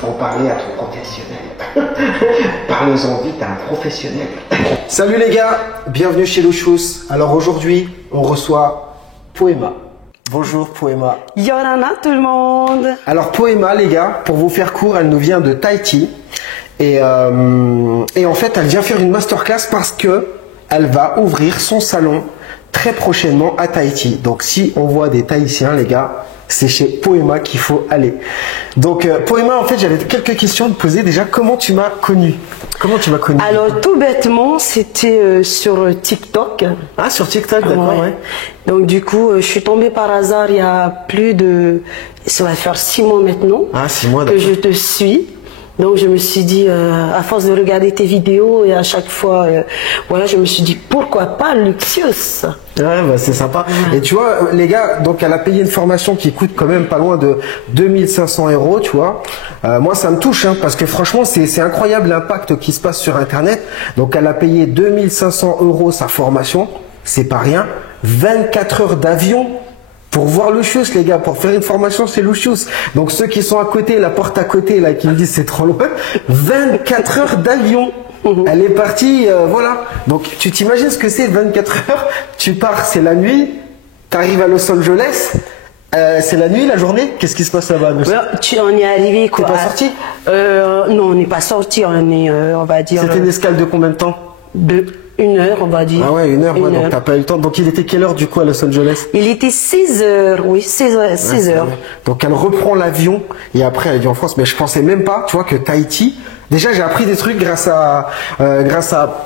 faut en parler à ton professionnel. Parle-en vite à un professionnel. Salut les gars, bienvenue chez Louchous. Alors aujourd'hui, on reçoit Poema. Bonjour Poema. Yorana tout le monde. Alors Poema les gars, pour vous faire court, elle nous vient de Tahiti. Et en fait, elle vient faire une masterclass parce que elle va ouvrir son salon très prochainement à Tahiti. Donc si on voit des Tahitiens les gars, c'est chez Poema qu'il faut aller. Donc Poema, en fait, j'avais quelques questions à te poser. Déjà, comment tu m'as connu? Comment tu m'as connu? Alors tout bêtement, c'était sur TikTok. Ah, sur TikTok, d'accord, ouais. Donc du coup, je suis tombée par hasard il y a plus de... Ça va faire 6 mois maintenant. Ah, 6 mois, que je te suis. Donc je me suis dit, à force de regarder tes vidéos et à chaque fois, voilà, je me suis dit, pourquoi pas Luxius? Ouais, bah c'est sympa. Ouais. Et tu vois, les gars, donc elle a payé une formation qui coûte quand même pas loin de 2500 €, tu vois. Moi, ça me touche, hein, parce que franchement, c'est incroyable l'impact qui se passe sur Internet. Donc elle a payé 2500 € sa formation, c'est pas rien. 24 heures d'avion pour voir Louchous, les gars, pour faire une formation chez Louchous. Donc ceux qui sont à côté, la porte à côté, là, qui me disent c'est trop loin, 24 heures d'avion. Elle est partie, voilà. Donc tu t'imagines ce que c'est 24 heures, tu pars, c'est la nuit, tu arrives à Los Angeles, c'est la nuit, la journée, qu'est-ce qui se passe là-bas? On y est arrivé quoi. T'es pas sorti? Non, on n'est pas sorti, on va dire... C'était une escale de combien de temps? De 1 heure, on va dire. Ah ouais, 1 heure, ouais, donc t'as pas eu le temps. Donc il était quelle heure du coup à Los Angeles? Il était 6 heures, oui, 6 heures. Donc elle reprend l'avion et après elle vient en France. Mais je pensais même pas, tu vois, que Tahiti... Déjà j'ai appris des trucs grâce à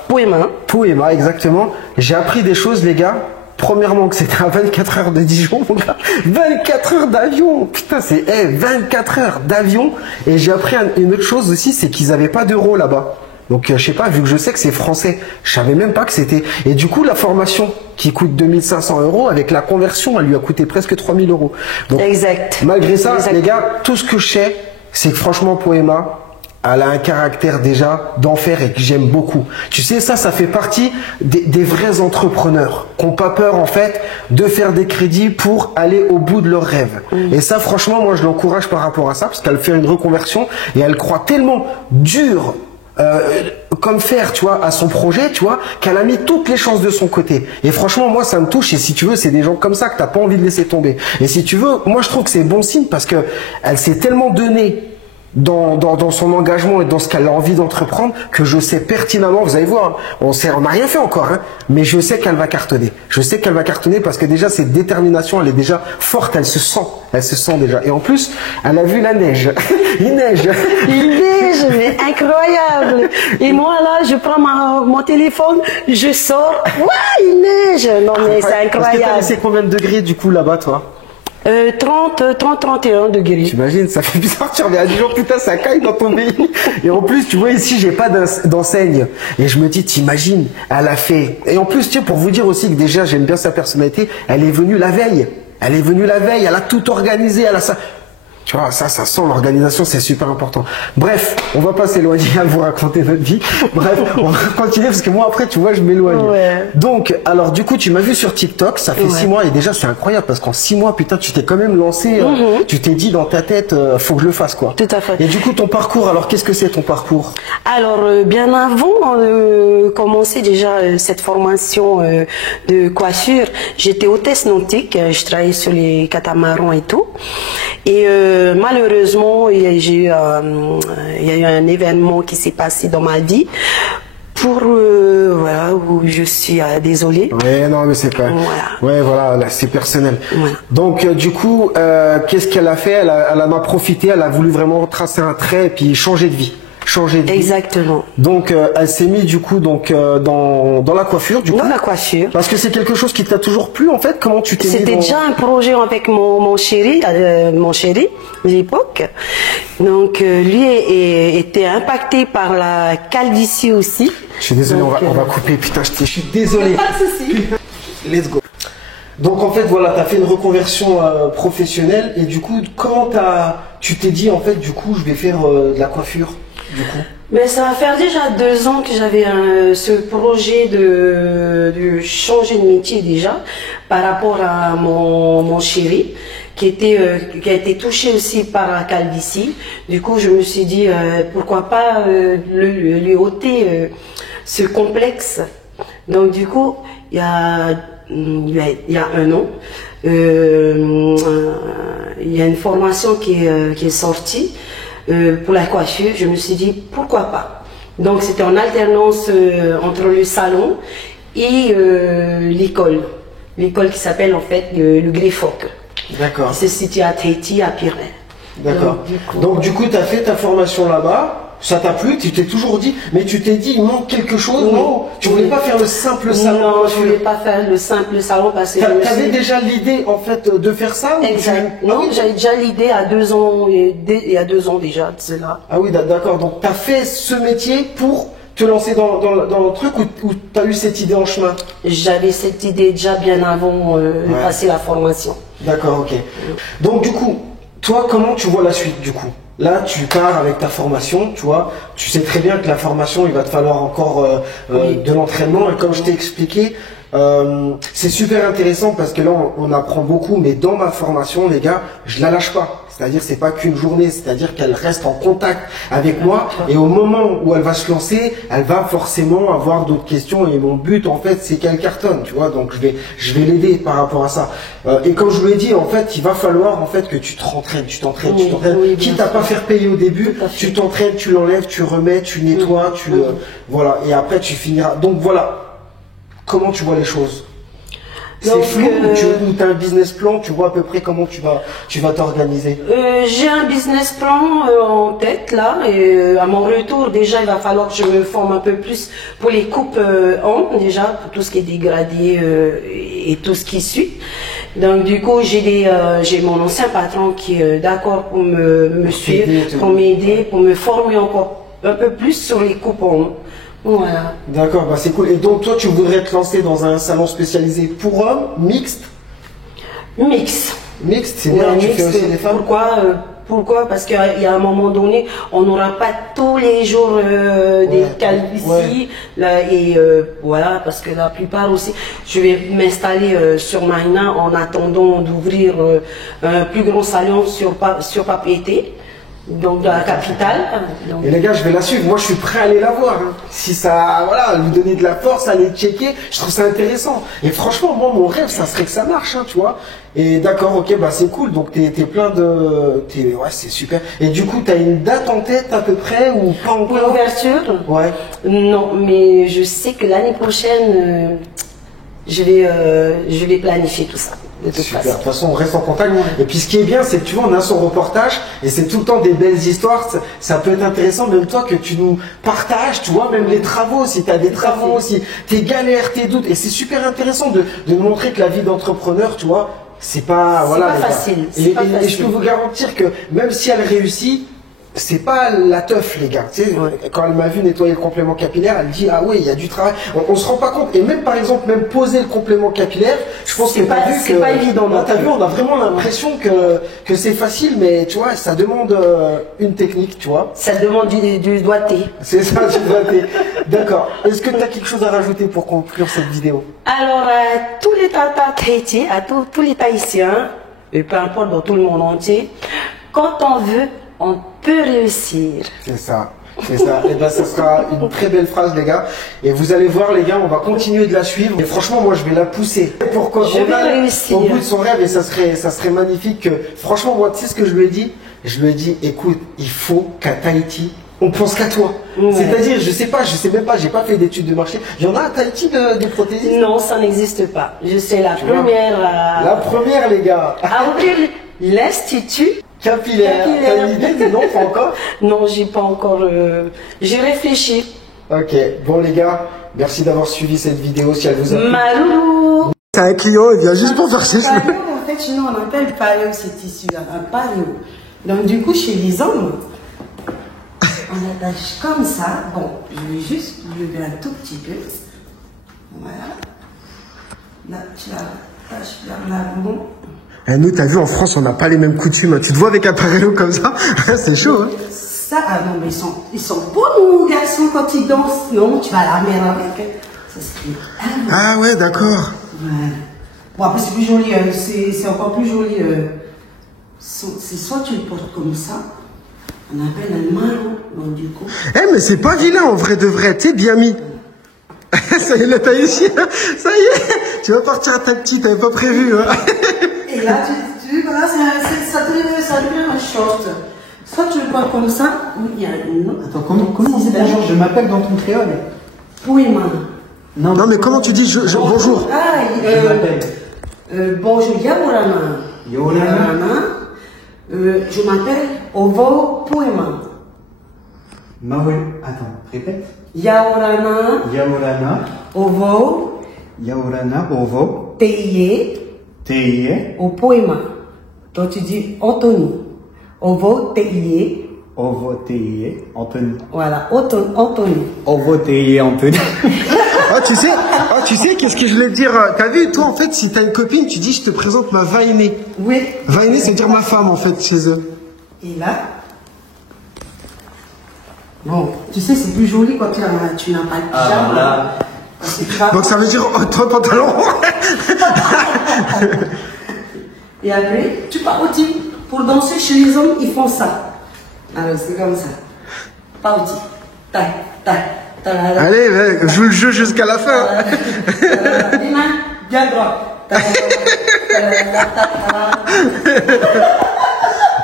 Poema. Poema, exactement. J'ai appris des choses les gars. Premièrement que c'était à 24 heures de Dijon, mon gars. 24 heures d'avion. Putain, c'est 24 heures d'avion. Et j'ai appris une autre chose aussi, c'est qu'ils avaient pas d'euros là-bas. Donc je sais pas, vu que je sais que c'est français, je savais même pas que c'était... Et du coup la formation qui coûte 2500 €, avec la conversion, elle lui a coûté presque 3000 €. Donc, exact. Malgré ça, les gars, tout ce que je sais, c'est que franchement Poema, elle a un caractère déjà d'enfer et que j'aime beaucoup. Tu sais, ça fait partie des vrais entrepreneurs qui n'ont pas peur en fait de faire des crédits pour aller au bout de leurs rêves. Et ça, franchement, moi je l'encourage par rapport à ça, parce qu'elle fait une reconversion et elle croit tellement dur comme faire, tu vois, à son projet, tu vois, qu'elle a mis toutes les chances de son côté. Et franchement, moi, ça me touche. Et si tu veux, c'est des gens comme ça que t'as pas envie de laisser tomber. Et si tu veux, moi, je trouve que c'est bon signe parce que elle s'est tellement donnée dans son engagement et dans ce qu'elle a envie d'entreprendre que je sais pertinemment, vous allez voir, on n'a rien fait encore, hein, mais je sais qu'elle va cartonner. Je sais qu'elle va cartonner parce que déjà cette détermination, elle est déjà forte, elle se sent déjà. Et en plus, elle a vu la neige. Il neige. Il neige, mais incroyable. Et moi là, je prends mon téléphone, je sors, ouais, il neige. Non mais c'est incroyable. C'est combien de degrés du coup là-bas, toi? 31 degrés. T'imagines, ça fait bizarre, tu reviens à Dijon, putain, ça caille dans ton pays. Et en plus, tu vois, ici, j'ai pas d'enseigne. Et je me dis, t'imagines, elle a fait. Et en plus, tu sais, pour vous dire aussi que déjà, j'aime bien sa personnalité, elle est venue la veille. Elle est venue la veille, elle a tout organisé, elle a ça. Tu vois, ça sent l'organisation, c'est super important. Bref, on va pas s'éloigner à vous raconter notre vie. Bref, on va continuer parce que moi après, tu vois, je m'éloigne. Ouais. Donc, alors du coup, tu m'as vu sur TikTok, ça fait 6 mois et déjà c'est incroyable parce qu'en 6 mois, putain, tu t'es quand même lancé, tu t'es dit dans ta tête, faut que je le fasse quoi. Tout à fait. Et du coup, ton parcours, alors qu'est-ce que c'est ton parcours? Alors, bien avant de commencer déjà cette formation de coiffure, j'étais hôtesse nautique, je travaillais sur les catamarans et tout. Et malheureusement, il y a eu un événement qui s'est passé dans ma vie voilà, où je suis désolée. Ouais, non, mais c'est pas... Voilà. Ouais, voilà, là, c'est personnel. Ouais. Donc, du coup, qu'est-ce qu'elle a fait? Elle en a profité, elle a voulu vraiment tracer un trait et puis changer de vie. Exactement. Donc elle s'est mise du coup dans la coiffure Dans la coiffure. Parce que c'est quelque chose qui t'a toujours plu en fait. Comment tu t'es mis C'était déjà un projet avec mon chéri de l'époque. Donc lui était impacté par la calvitie aussi. Je suis désolé, on va couper. Putain, je suis désolé. Pas de souci. Let's go. Donc en fait voilà, tu as fait une reconversion professionnelle et du coup comment tu t'es dit en fait du coup je vais faire de la coiffure du coup? Mais ça va faire déjà 2 ans que j'avais ce projet de changer de métier déjà. par rapport à mon chéri qui a été touché aussi par la calvitie. Du coup, je me suis dit pourquoi pas lui ôter ce complexe. Donc du coup, il y a un an, il y a une formation qui est sortie pour la coiffure. Je me suis dit pourquoi pas. Donc c'était en alternance entre le salon et l'école qui s'appelle en fait le Griffoc. D'accord. C'est situé à Tahiti, à Pirée. D'accord. Donc du coup, tu as fait ta formation là-bas. Ça t'a plu, tu t'es toujours dit, mais tu t'es dit, il manque quelque chose, non? Tu voulais pas faire le simple salon? Non, je voulais pas faire le simple salon parce que... T'avais déjà l'idée, en fait, de faire ça? Exact. Non, j'avais déjà l'idée à 2 ans, il y a 2 ans déjà, de cela. Ah oui, d'accord. Donc, t'as fait ce métier pour te lancer dans le truc ou t'as eu cette idée en chemin? J'avais cette idée déjà bien avant de passer la formation. D'accord, ok. Donc, du coup, toi, comment tu vois la suite, du coup? Là, tu pars avec ta formation, tu vois, tu sais très bien que la formation, il va te falloir encore de l'entraînement. Et comme je t'ai expliqué, c'est super intéressant parce que là, on apprend beaucoup. Mais dans ma formation, les gars, je la lâche pas. C'est-à-dire, c'est pas qu'une journée. C'est-à-dire qu'elle reste en contact avec moi. Et au moment où elle va se lancer, elle va forcément avoir d'autres questions. Et mon but, en fait, c'est qu'elle cartonne, tu vois. Donc, je vais l'aider par rapport à ça. Et comme je vous l'ai dit, en fait, il va falloir, en fait, que tu te rentraînes, tu t'entraînes. Oui, quitte à pas faire payer au début, tu t'entraînes, tu l'enlèves, tu remets, tu nettoies, voilà. Et après, tu finiras. Donc, voilà. Comment tu vois les choses? C'est flou ou tu as un business plan, tu vois à peu près comment tu vas t'organiser? J'ai un business plan en tête là, et à mon retour déjà il va falloir que je me forme un peu plus pour les coupes déjà, pour tout ce qui est dégradé et tout ce qui suit. Donc du coup j'ai mon ancien patron qui est d'accord pour me suivre, pour m'aider, pour me former encore un peu plus sur les coupes Voilà. D'accord, bah c'est cool. Et donc toi tu voudrais te lancer dans un salon spécialisé pour hommes, mixte? Mixte. Mixte, c'est bien, tu fais aussi des femmes? Pourquoi? Parce qu'il y a un moment donné, on n'aura pas tous les jours des calvities. Voilà, parce que la plupart aussi, je vais m'installer sur Marina en attendant d'ouvrir un plus grand salon sur Papeete. Donc de la capitale. Donc... Et les gars, je vais la suivre. Moi, je suis prêt à aller la voir. Hein. Si ça, voilà, lui donner de la force, aller checker, je trouve ça intéressant. Et franchement, moi, mon rêve, ça serait que ça marche, hein, tu vois. Et d'accord, ok, bah c'est cool. Donc t'es plein de, ouais, c'est super. Et du coup, t'as une date en tête à peu près ou pas encore? Pour l'ouverture? Ouais. Non, mais je sais que l'année prochaine, je vais planifier tout ça. Super, de toute façon on reste en contact. Et puis ce qui est bien, c'est que tu vois, on a son reportage et c'est tout le temps des belles histoires. Ça peut être intéressant, même toi, que tu nous partages, tu vois, même les travaux, si tu as des travaux, si tes galères, tes doutes. Et c'est super intéressant de nous montrer que la vie d'entrepreneur, tu vois, c'est pas, voilà. Pas facile. Et je peux vous garantir que même si elle réussit, c'est pas la teuf, les gars. Tu sais, quand elle m'a vu nettoyer le complément capillaire, elle dit, ah oui, il y a du travail. On se rend pas compte. Et même, par exemple, même poser le complément capillaire, je pense que t'as vu que... C'est pas évident. Là, t'as vu, on a vraiment l'impression que c'est facile, mais tu vois, ça demande une technique, tu vois. Ça demande du doigté. C'est ça, du doigté. D'accord. Est-ce que tu as quelque chose à rajouter pour conclure cette vidéo? Alors, à tous les tatas Tahiti, à tous les Tahitiens, et peu importe dans tout le monde entier, quand on veut, on peut réussir. C'est ça. C'est ça. Et ben, ça sera une très belle phrase, les gars. Et vous allez voir, les gars, on va continuer de la suivre. Et franchement, moi, je vais la pousser. Pourquoi je vais réussir. Au bout de son rêve, et ça serait magnifique que, franchement, moi, tu sais ce que je lui ai dit? Je lui ai dit, écoute, il faut qu'à Tahiti, on pense qu'à toi. Ouais. C'est-à-dire, je sais même pas, j'ai pas fait d'études de marché. Il y en a à Tahiti des prothésistes? Non, ça n'existe pas. Je suis la première La première, les gars. À ouvrir l'Institut capillaire. T'as une idée? Non, pas encore? Non, j'ai pas encore. J'ai réfléchi. Ok, bon les gars, merci d'avoir suivi cette vidéo. Si elle vous a plu. Malou. C'est un client, il vient juste pour faire ses cheveux. En fait, nous on appelle paléo ces tissus-là, un paléo. Donc du coup, chez les hommes, on attache comme ça. Bon, je vais juste lever un tout petit peu. Voilà. Là, tu l'attaches vers l'avant. Et nous, t'as vu, en France, on n'a pas les mêmes coutumes. Tu te vois avec un paréo comme ça? C'est chaud, hein? Ça, ah non, mais ils sont beaux, nos garçons, quand ils dansent. Non, tu vas à la mer avec eux. Ça serait... Ah ouais, d'accord. Ouais. Bon, après, c'est plus joli, c'est encore plus joli. C'est soit tu le portes comme ça, on appelle un marron, donc du coup. Eh, mais c'est pas vilain en vrai de vrai, tu sais, bien mis. Ça y est, là, t'as ici, ça y est, tu vas partir à ta petite, t'avais pas prévu. Hein. Et là, voilà, ça devient un short. Soit tu le portes comme ça, ou il y a une autre. Attends, comment bonjour, je m'appelle dans ton créole. Poema. Non, mais comment tu dis bonjour? Ah, Je m'appelle. Bonjour, Yaorana. Yaorana. Je m'appelle Ovo Poema. Attends, répète. Yaorana. Yaorana. Ovo. Yaorana, Ovo. Teiye. Teiye. Au Poema. Donc tu dis Anthony. Ovo Teiye. Ovo Teiye. Anthony. Voilà, Anthony. Ovo Teiye, Anthony. Tu sais, qu'est-ce que je voulais te dire? T'as vu, toi, en fait, si t'as une copine, tu dis, je te présente ma vainée. Oui. Vainée, c'est dire ma femme, en fait, chez eux. Et là, bon, tu sais, c'est plus joli quand tu n'as pas de pyjama. Là. Donc ça veut dire, toi, pantalon. Et après, tu pars au type. Pour danser chez les hommes, ils font ça. Alors, c'est comme ça. Pas au type. Tac, tac. Allez, mec, joue le jeu jusqu'à la fin. Les mains bien droites.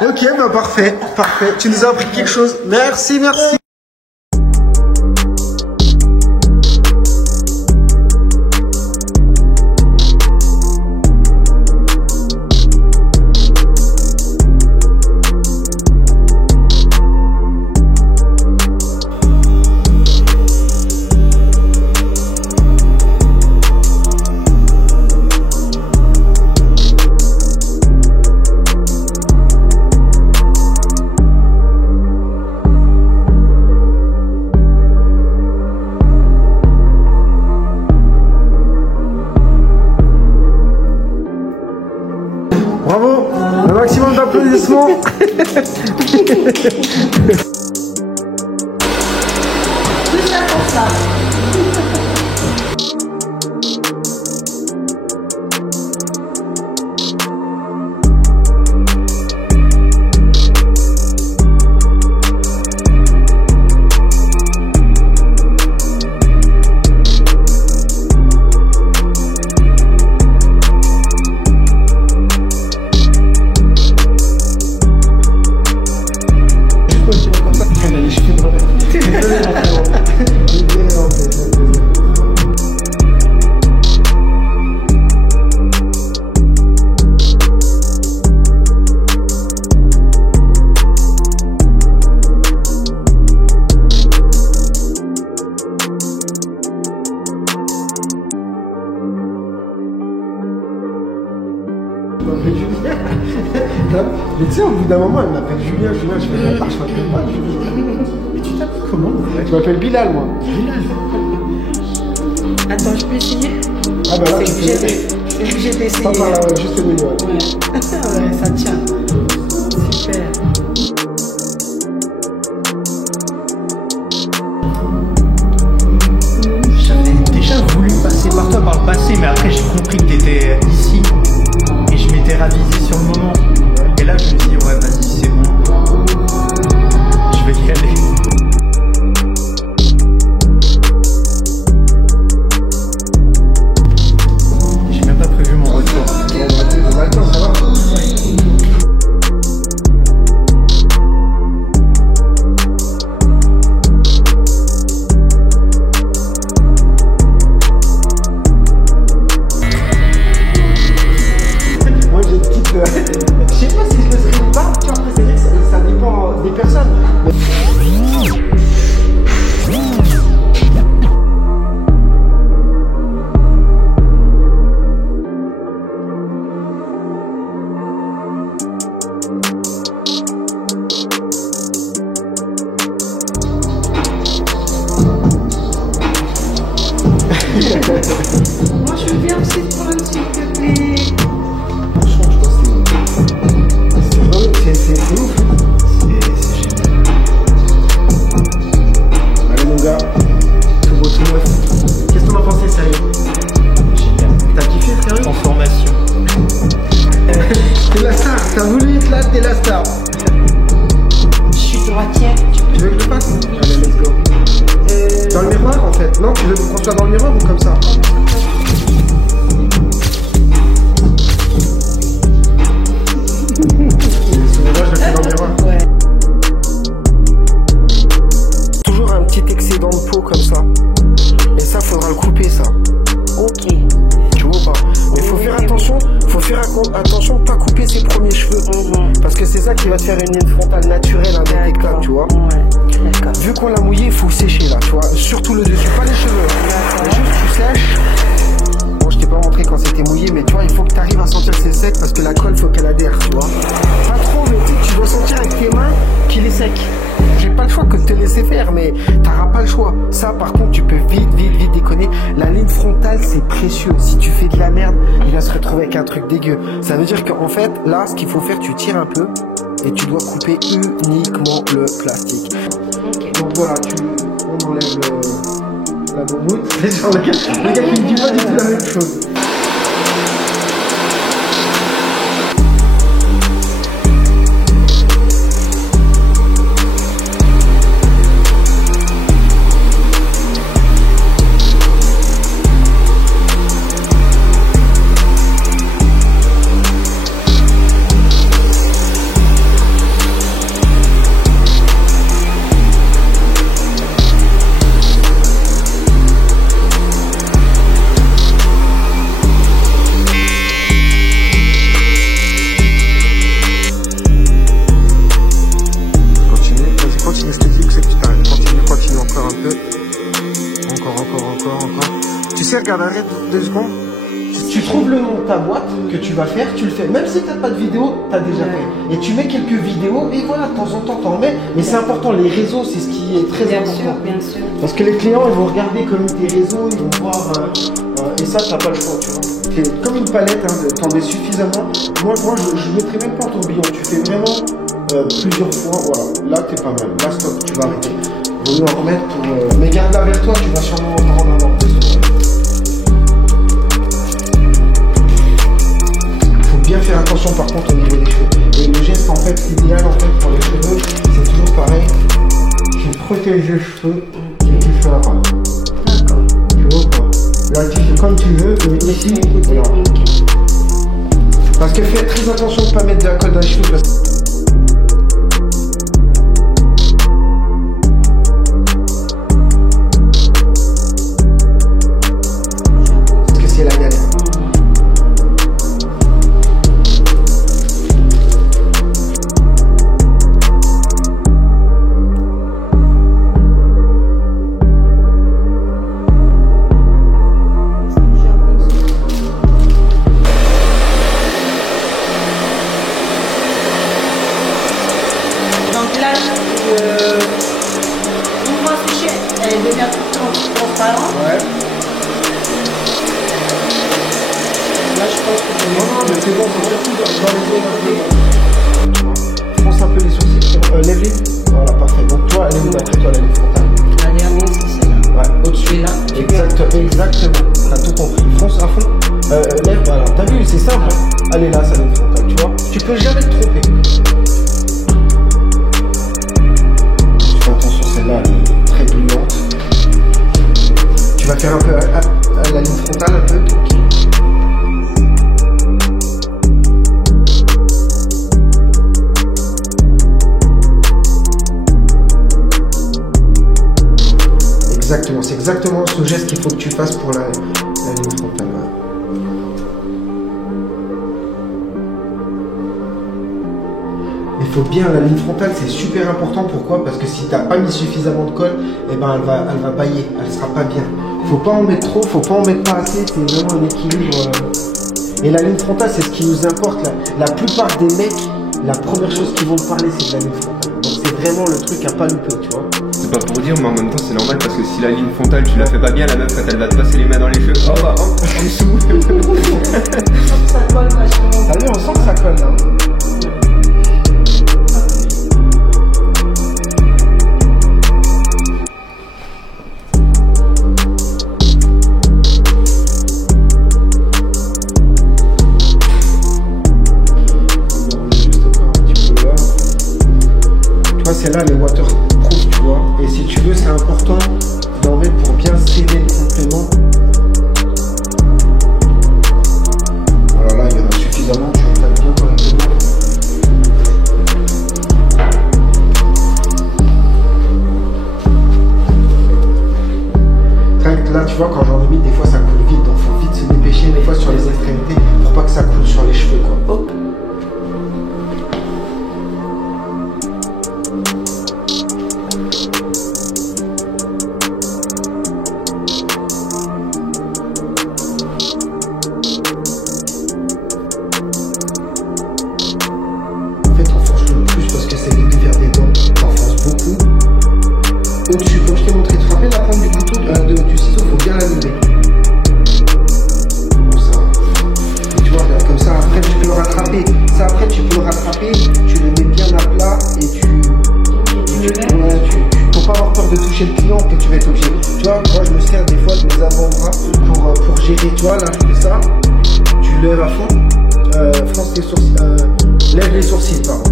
Ok, bah parfait, parfait. Tu nous as appris quelque chose. Merci, merci. Bravo, un maximum d'applaudissements. Mais tu sais, au bout d'un moment, elle m'appelle Julien. Je m'appelle pas Julien. Mais tu t'appelles comment? Je m'appelle Bilal, moi. Attends, je peux essayer? Ah bah là, tu C'est fais... obligé d'essayer. Pas par là, ouais, juste au milieu. Ouais. Ouais, ça tient. Super. J'avais déjà voulu passer par toi par le passé, mais après j'ai compris que t'étais ici. Et je m'étais ravisé sur le moment. Et là je me dis, ouais, vas-y, c'est bon. Je vais y aller. J'ai même pas prévu mon retour. Bon, bah, attends, ça va. T'as voulu être là, t'es la star. Je suis droitière. Tu veux que je le fasse? Allez, let's go. Dans le miroir en fait. Non, tu veux qu'on soit dans le miroir ou comme ça? Moi, je le fais dans le miroir. Ouais. Toujours un petit excédent de peau comme ça. Et ça, faudra le couper ça. Ok. Tu vois ou pas? Mais faut faire attention, attention de pas couper ses premiers cheveux. Parce que c'est ça qui va te faire une ligne frontale naturelle indétectable, tu vois. Ouais. D'accord. Vu qu'on l'a mouillé, il faut sécher là, tu vois. Surtout le dessus, pas les cheveux. Mais juste tu sèches. Bon, je t'ai pas montré quand c'était mouillé, mais tu vois, il faut que tu arrives à sentir que c'est sec parce que la colle, faut qu'elle adhère, tu vois. Pas trop, mais tu dois sentir avec tes mains qu'il est sec. J'ai pas le choix que de te laisser faire, mais t'auras pas le choix. Ça, par contre, tu peux vite déconner. La ligne frontale, c'est précieux. Si tu fais de la merde, il va se retrouver avec un truc dégueu. Ça veut dire qu'en fait, là, ce qu'il faut faire, tu tires un peu et tu dois couper uniquement le plastique. Ok. Donc voilà, on enlève la moumoute. C'est genre le gars qui me dit pas du tout la même chose. Regarde, arrête 2 secondes. Tu trouves le nom de ta boîte que tu vas faire, tu le fais. Même si tu n'as pas de vidéo, tu as déjà fait. Et tu mets quelques vidéos et voilà, de temps en temps, tu en mets. Mais c'est important, les réseaux, c'est ce qui est très important. Bien sûr. Parce que les clients, ils vont regarder comme tes réseaux, ils vont voir. Et ça, tu n'as pas le choix, tu vois. C'est comme une palette, hein, tu en mets suffisamment. Moi je ne mettrai même pas en tourbillon. Tu fais vraiment plusieurs fois. Voilà, là, tu es pas mal. Là, stop, tu vas arrêter. Vaut mieux en remettre pour. Mais garde-la vers toi, tu vas sûrement en rendre un plus. Bien faire attention par contre au niveau des cheveux. Et le geste en fait idéal en fait pour les cheveux, c'est toujours pareil. Tu protèges les cheveux et tu fais la rame. D'accord. Tu vois pas? Là tu fais comme tu veux, mais ici, voilà. Parce que fais très attention de ne pas mettre de la colle dans les cheveux. Parce que c'est la galère. C'est bon, c'est surtout dans les zones. Fronce un peu les sourcils. Lève-les. Voilà, parfait. Donc toi, elle est où d'après toi, la ligne frontale? La dernière, c'est celle-là. Ouais, au-dessus. Là. Exactement. T'as tout compris. Fonce à fond. Lève, voilà. T'as vu, c'est simple. Hein. Elle est là, sa ligne frontale, tu vois. Tu peux jamais te tromper. Fais attention, celle-là, elle est très brillante. Tu vas faire un peu à la ligne frontale, un peu. Exactement, c'est exactement ce geste qu'il faut que tu fasses pour la ligne frontale. Il faut bien, la ligne frontale, c'est super important. Pourquoi? Parce que si tu n'as pas mis suffisamment de colle, eh ben, elle va bailler, elle sera pas bien. Faut pas en mettre trop, faut pas en mettre pas assez, c'est vraiment un équilibre. Et la ligne frontale, c'est ce qui nous importe. La plupart des mecs, la première chose qu'ils vont me parler, c'est de la ligne frontale. Donc c'est vraiment le truc à pas louper, tu vois. C'est pas pour dire, mais en même temps c'est normal parce que si la ligne frontale tu la fais pas bien, la meuf quand elle va te passer les mains dans les cheveux, oh bah hop, en dessous. Ça colle vachement. T'as vu, on sent que ça colle là. celles-là, les waterproof, tu vois. Et si tu veux, c'est important d'en mettre pour bien sceller le complément. Voilà, là, il y en a suffisamment, tu regardes bien correctement. Là, tu vois, quand j'en ai mis, des fois ça coule vite, donc faut vite se dépêcher, des fois sur les extrémités, pour pas que ça coule sur les cheveux, quoi. Hop. En fait, on force le plus parce que c'est vite de faire des dents, on force beaucoup. Au-dessus, comme je t'ai montré, tu te rappelles la pointe du couteau, du ciseau, faut bien la lever. Comme ça. Et tu vois, regarde, comme ça, après tu peux le rattraper. Ça, après tu peux le rattraper, tu le mets bien à plat et faut pas avoir peur de toucher le client que tu vas être obligé. Tu vois, moi je me sers des fois de mes avant-bras pour gérer. Tu vois, là je fais ça, tu lèves à fond, fronce les sourcils, lève les sourcils, pardon.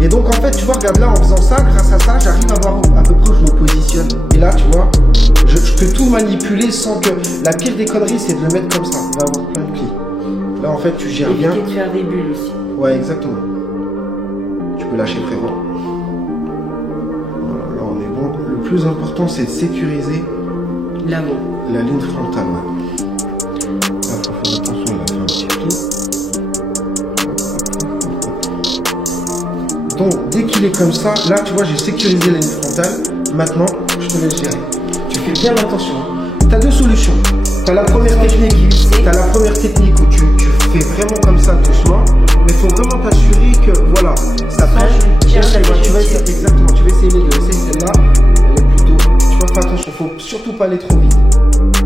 Et donc en fait, tu vois, regarde là, en faisant ça, grâce à ça, j'arrive à voir à peu près où je me positionne. Et là, tu vois, je peux tout manipuler sans que... La pire des conneries, c'est de le mettre comme ça. Il va avoir plein de plis. Là, en fait, tu gères bien. Éviter de faire des bulles aussi. Ouais, exactement. Tu peux lâcher, frérot. Voilà, là, on est bon. Le plus important, c'est de sécuriser l'avant. La ligne frontale, ouais. Là, faut faire attention, il a fait un petit pli. Donc, dès qu'il est comme ça, là, tu vois, j'ai sécurisé la ligne frontale. Maintenant, je te laisse gérer. Tu fais bien attention. Tu as deux solutions. Tu as la première technique où tu fais vraiment comme ça, doucement. Mais il faut vraiment t'assurer que, voilà, ça prenne. Tu vas essayer, exactement. Tu vas essayer les deux. Essaye celle-là. Elle est plutôt. Tu vois, fais attention. Il faut surtout pas aller trop vite.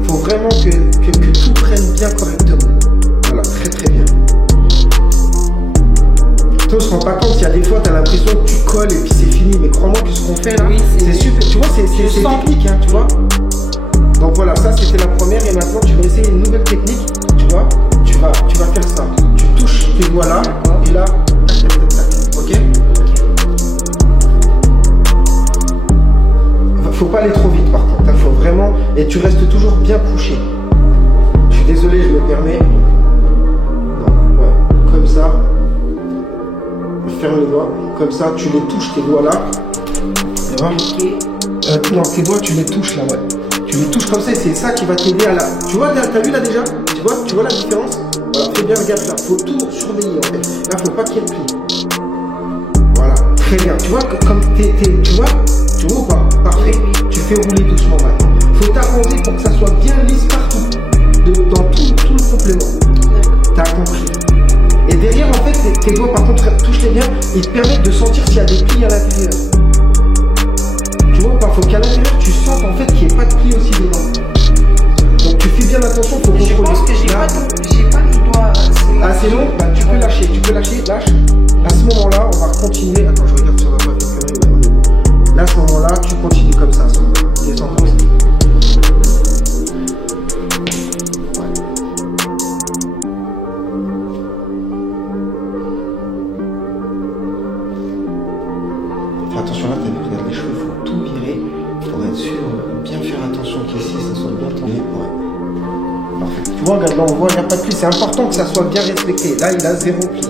Il faut vraiment que tout prenne bien correctement. Voilà, très très bien. On se rend pas compte, il y a des fois tu as l'impression que tu colles et puis c'est fini, mais crois-moi que ce qu'on fait là, oui, c'est super, tu vois, c'est technique, hein, tu vois. Donc voilà, ça c'était la première et maintenant tu vas essayer une nouvelle technique, tu vois, tu vas faire ça, tu touches tes doigts là, et là, tac, tac, tac, tac, ok. Faut pas aller trop vite par contre, faut vraiment, et tu restes toujours bien couché. Je suis désolé, je me permets. Non, ouais, comme ça. Ferme les doigts, comme ça tu les touches tes doigts là. Tu vois non, tes doigts tu les touches là, ouais. Tu les touches comme ça et c'est ça qui va t'aider à la. Tu vois, t'as vu là déjà? Tu vois la différence? Voilà, fais bien gaffe là, faut tout surveiller en fait. Là, faut pas qu'il y ait de pli. Voilà, très bien. Tu vois, comme tu vois ou pas? Parfait. Tu fais rouler doucement maintenant. Faut t'arranger pour que ça soit bien lisse partout. Dans tout le complément. T'as compris? Et derrière, en fait, tes doigts, par contre, touche-les bien, ils te permettent de sentir s'il y a des plis à l'intérieur. Tu vois, il faut qu'à l'intérieur, tu sentes en fait qu'il n'y ait pas de plis aussi dedans. Donc tu fais bien attention, il faut contrôler. Je pense que j'ai pas les doigts. Ah, c'est long? Bah, tu peux lâcher, lâche. À ce moment-là, on va continuer. Attends, je regarde sur la page. Là, à ce moment-là, tu continues comme ça, à ce moment-là. Descends comme ça. Attention là, t'as vu, regarde les cheveux, il faut tout virer pour être sûr, bien faire attention qu'ici ça soit bien tombé. Ouais. Parfait. Tu vois, regarde là, on voit, il n'y a pas de pli. C'est important que ça soit bien respecté. Là, il a 0 pli.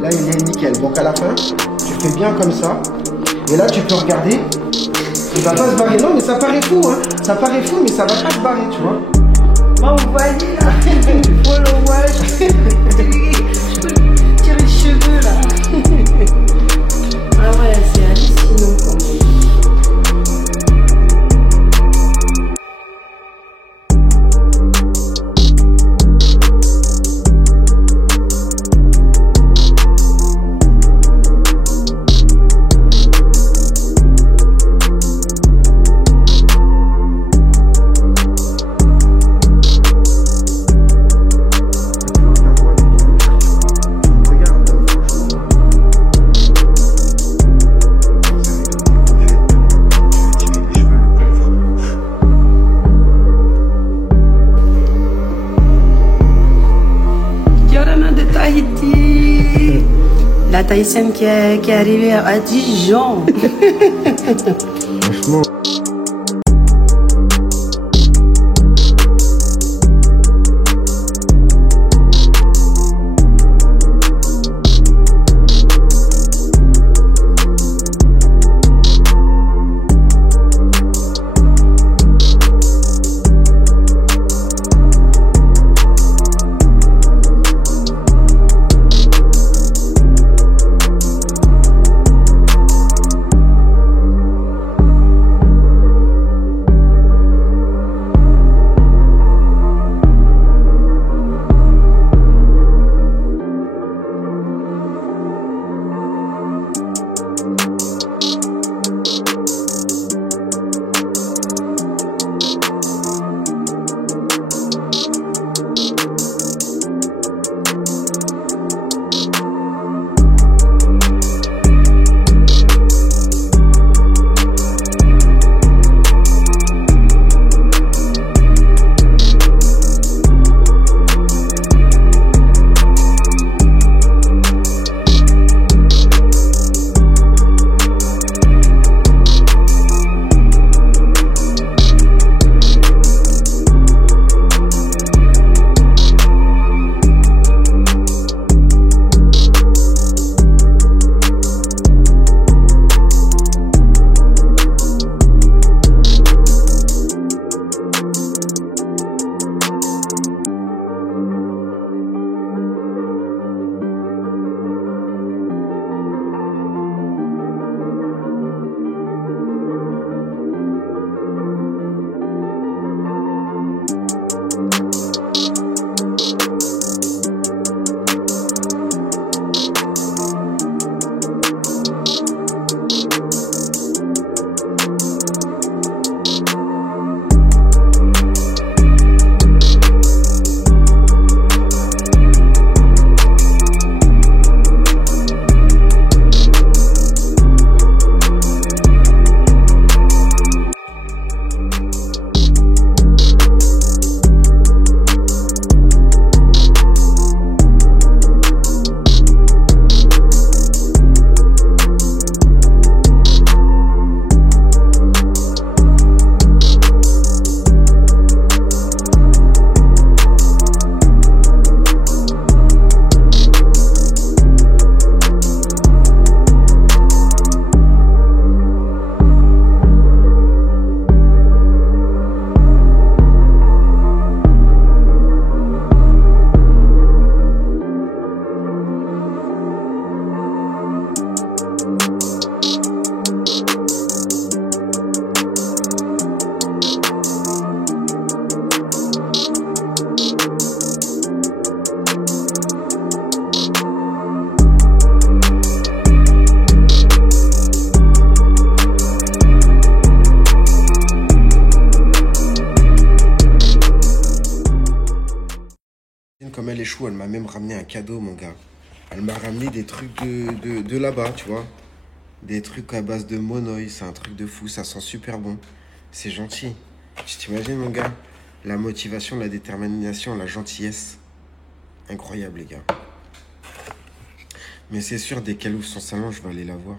Là, il est nickel. Donc à la fin, tu fais bien comme ça. Et là, tu peux regarder. Il va pas se barrer. Non, mais ça paraît fou, hein. Ça paraît fou, mais ça va pas se barrer, tu vois. Bon, vous voyez là, faut le voir. Je peux tirer les cheveux là. Ah ouais, c'est hallucinant quand même. la Tahitienne qui est arrivée à Dijon. Franchement. Comme elle est chou, elle m'a même ramené un cadeau, mon gars. Elle m'a ramené des trucs de là-bas, tu vois. Des trucs à base de monoï. C'est un truc de fou, ça sent super bon. C'est gentil. Tu t'imagines, mon gars? La motivation, la détermination, la gentillesse. Incroyable, les gars. Mais c'est sûr, dès qu'elle ouvre son salon, je vais aller la voir.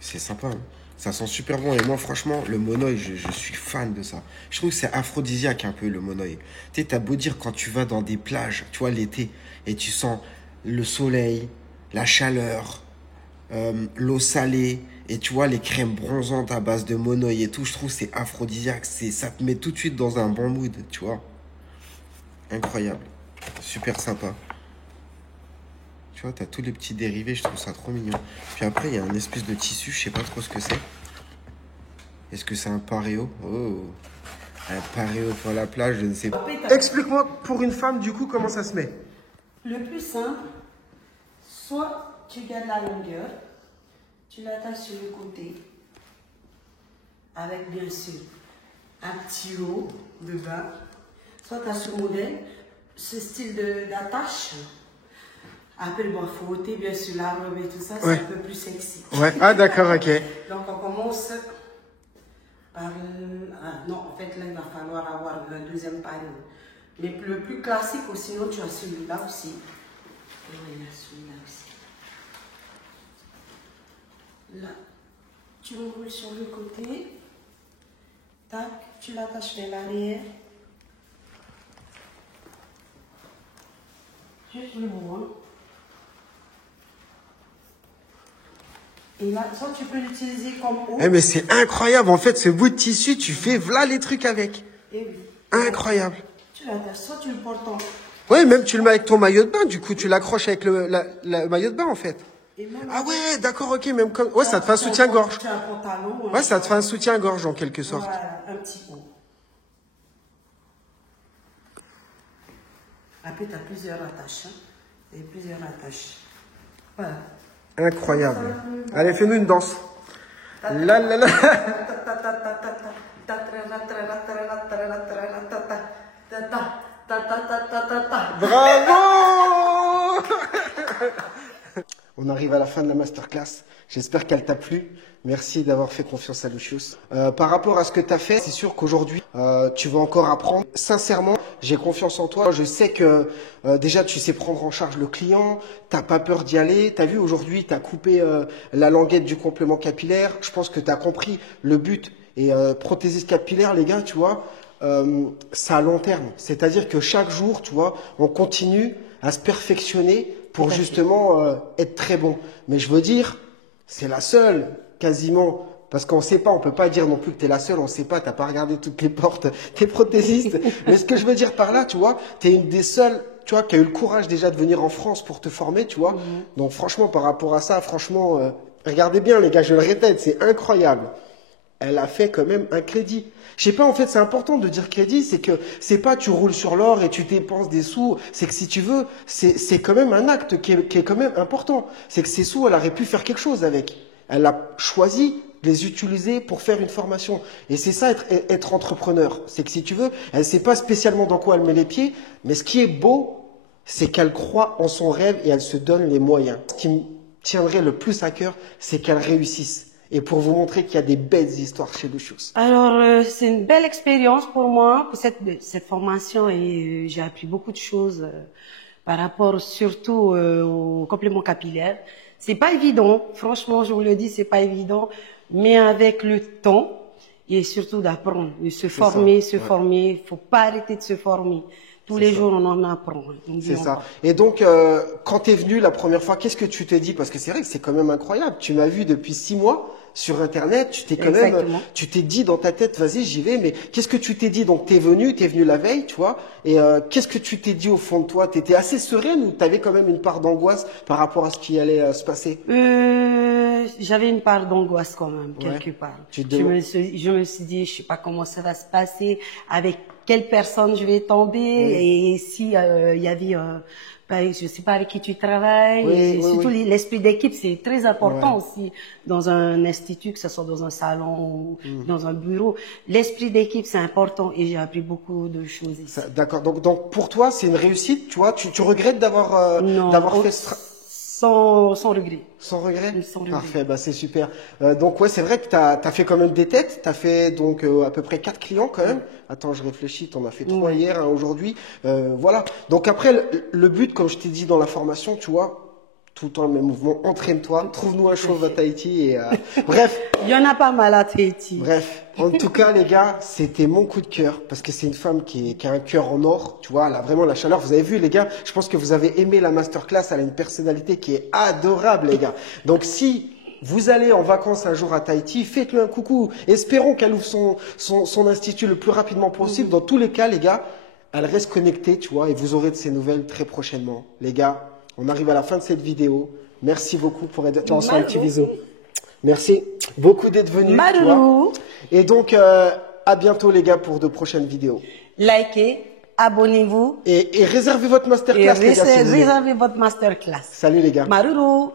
C'est sympa, hein. Ça sent super bon. Et moi, franchement, le monoï, je suis fan de ça. Je trouve que c'est aphrodisiaque un peu, le monoï. Tu sais, t'as beau dire quand tu vas dans des plages, tu vois, l'été, et tu sens le soleil, la chaleur, l'eau salée, et tu vois, les crèmes bronzantes à base de monoï et tout, je trouve que c'est aphrodisiaque. Ça te met tout de suite dans un bon mood, tu vois. Incroyable. Super sympa. Tu vois, t'as tous les petits dérivés, je trouve ça trop mignon. Puis après, il y a un espèce de tissu, je sais pas trop ce que c'est. Est-ce que c'est un pareo? Oh, un pareo pour la plage, je ne sais pas. Explique-moi, pour une femme, du coup, comment ça se met? Le plus simple, soit tu gardes la longueur, tu l'attaches sur le côté, avec bien sûr un petit haut de bas. Soit tu as ce modèle, ce style d'attache. Après, bon, il faut ôter bien sûr la robe et tout ça, c'est un peu plus sexy. Ouais, ah d'accord, ok. Donc on commence par... non, en fait là, il va falloir avoir le deuxième panier. Mais le plus classique, sinon tu as celui-là aussi. Et il y a celui-là aussi. Là, tu roules sur le côté. Tac, tu l'attaches vers l'arrière. Juste le bout, hein. Et là, ça, tu peux l'utiliser comme haut. Eh mais c'est incroyable, en fait, ce bout de tissu, tu fais voilà les trucs avec. Et oui. Incroyable. Tu l'attaches, soit tu le portes en... Ouais, même tu le mets avec ton maillot de bain, du coup, tu l'accroches avec le maillot de bain, en fait. Et même Ah ouais, d'accord, ok, même comme... Ouais, ça te fait un soutien-gorge. Tu as un pantalon. Ouais, ça te fait un soutien-gorge, en quelque sorte. Voilà, un petit haut. Après, tu as plusieurs attaches. Hein. Et plusieurs attaches. Voilà. Incroyable. Allez, fais-nous une danse. La la la. Bravo. On arrive à la fin de la masterclass. J'espère qu'elle t'a plu. Merci d'avoir fait confiance à Lucius. Par rapport à ce que tu as fait, c'est sûr qu'aujourd'hui, tu vas encore apprendre. Sincèrement, j'ai confiance en toi. Je sais que déjà, tu sais prendre en charge le client. T'as pas peur d'y aller. Tu as vu, aujourd'hui, tu as coupé la languette du complément capillaire. Je pense que tu as compris le but. Et prothésiste capillaire, les gars, tu vois, c'est à long terme. C'est-à-dire que chaque jour, tu vois, on continue à se perfectionner pour justement être très bon. Mais je veux dire, c'est la seule, quasiment, parce qu'on ne sait pas, on peut pas dire non plus que tu es la seule, on ne sait pas, tu n'as pas regardé toutes les portes, tu es prothésiste. Mais ce que je veux dire par là, tu vois, tu es une des seules, tu vois, qui a eu le courage déjà de venir en France pour te former, tu vois. Donc franchement, par rapport à ça, franchement, regardez bien les gars, je le répète, c'est incroyable. Elle a fait quand même un crédit. Je sais pas, en fait, c'est important de dire crédit, c'est que c'est pas tu roules sur l'or et tu dépenses des sous, c'est que si tu veux, c'est quand même un acte qui est quand même important. C'est que ces sous, elle aurait pu faire quelque chose avec. Elle a choisi de les utiliser pour faire une formation. Et c'est ça, être entrepreneur. C'est que si tu veux, elle sait pas spécialement dans quoi elle met les pieds, mais ce qui est beau, c'est qu'elle croit en son rêve et elle se donne les moyens. Ce qui me tiendrait le plus à cœur, c'est qu'elle réussisse. Et pour vous montrer qu'il y a des belles histoires chez Lucius. Alors, c'est une belle expérience pour moi, pour cette formation, et j'ai appris beaucoup de choses par rapport surtout au complément capillaire. C'est pas évident, franchement, je vous le dis, c'est pas évident, mais avec le temps, et surtout d'apprendre, de se former, former, faut pas arrêter de se former. Tous les jours, on en apprend. C'est ça. Et donc, quand tu es venu la première fois, qu'est-ce que tu t'es dit? Parce que c'est vrai que c'est quand même incroyable. Tu m'as vu depuis 6 mois sur Internet. Tu t'es quand même, tu t'es dit dans ta tête, vas-y, j'y vais. Mais qu'est-ce que tu t'es dit? Donc, t'es venu la veille, tu vois. Et qu'est-ce que tu t'es dit au fond de toi? T'étais assez sereine ou t'avais quand même une part d'angoisse par rapport à ce qui allait se passer? J'avais une part d'angoisse quand même, quelque part. Je me suis dit, je sais pas comment ça va se passer, avec quelle personne je vais tomber, et si il y avait, je sais pas avec qui tu travailles, et surtout l'esprit d'équipe, c'est très important aussi dans un institut, que ce soit dans un salon ou dans un bureau. L'esprit d'équipe, c'est important, et j'ai appris beaucoup de choses ici. D'accord. Donc pour toi, c'est une réussite, tu vois. Tu regrettes d'avoir fait sans regret. Sans regret? Sans regret. Parfait, bah c'est super. Donc ouais, c'est vrai que t'as fait quand même des têtes. T'as fait donc à peu près 4 clients quand même. Attends, je réfléchis. T'en as fait 3 hier, aujourd'hui. Voilà. Donc après, le but, comme je t'ai dit dans la formation, tu vois, tout le temps le même mouvement. Entraîne-toi. Trouve-nous un chauve à Tahiti et bref. Il y en a pas mal à Tahiti. Bref. En tout cas, les gars, c'était mon coup de cœur parce que c'est une femme qui a un cœur en or. Tu vois, elle a vraiment la chaleur. Vous avez vu, les gars, je pense que vous avez aimé la masterclass. Elle a une personnalité qui est adorable, les gars. Donc, si vous allez en vacances un jour à Tahiti, faites-lui un coucou. Espérons qu'elle ouvre son institut le plus rapidement possible. Dans tous les cas, les gars, elle reste connectée, tu vois, et vous aurez de ses nouvelles très prochainement. Les gars, on arrive à la fin de cette vidéo. Merci beaucoup pour être ensemble. Un petit bisou. Merci beaucoup d'être venu. Et donc, à bientôt les gars pour de prochaines vidéos. Likez, abonnez-vous. Et réservez votre masterclass, les gars. Réservez votre masterclass. Salut les gars. Maruru.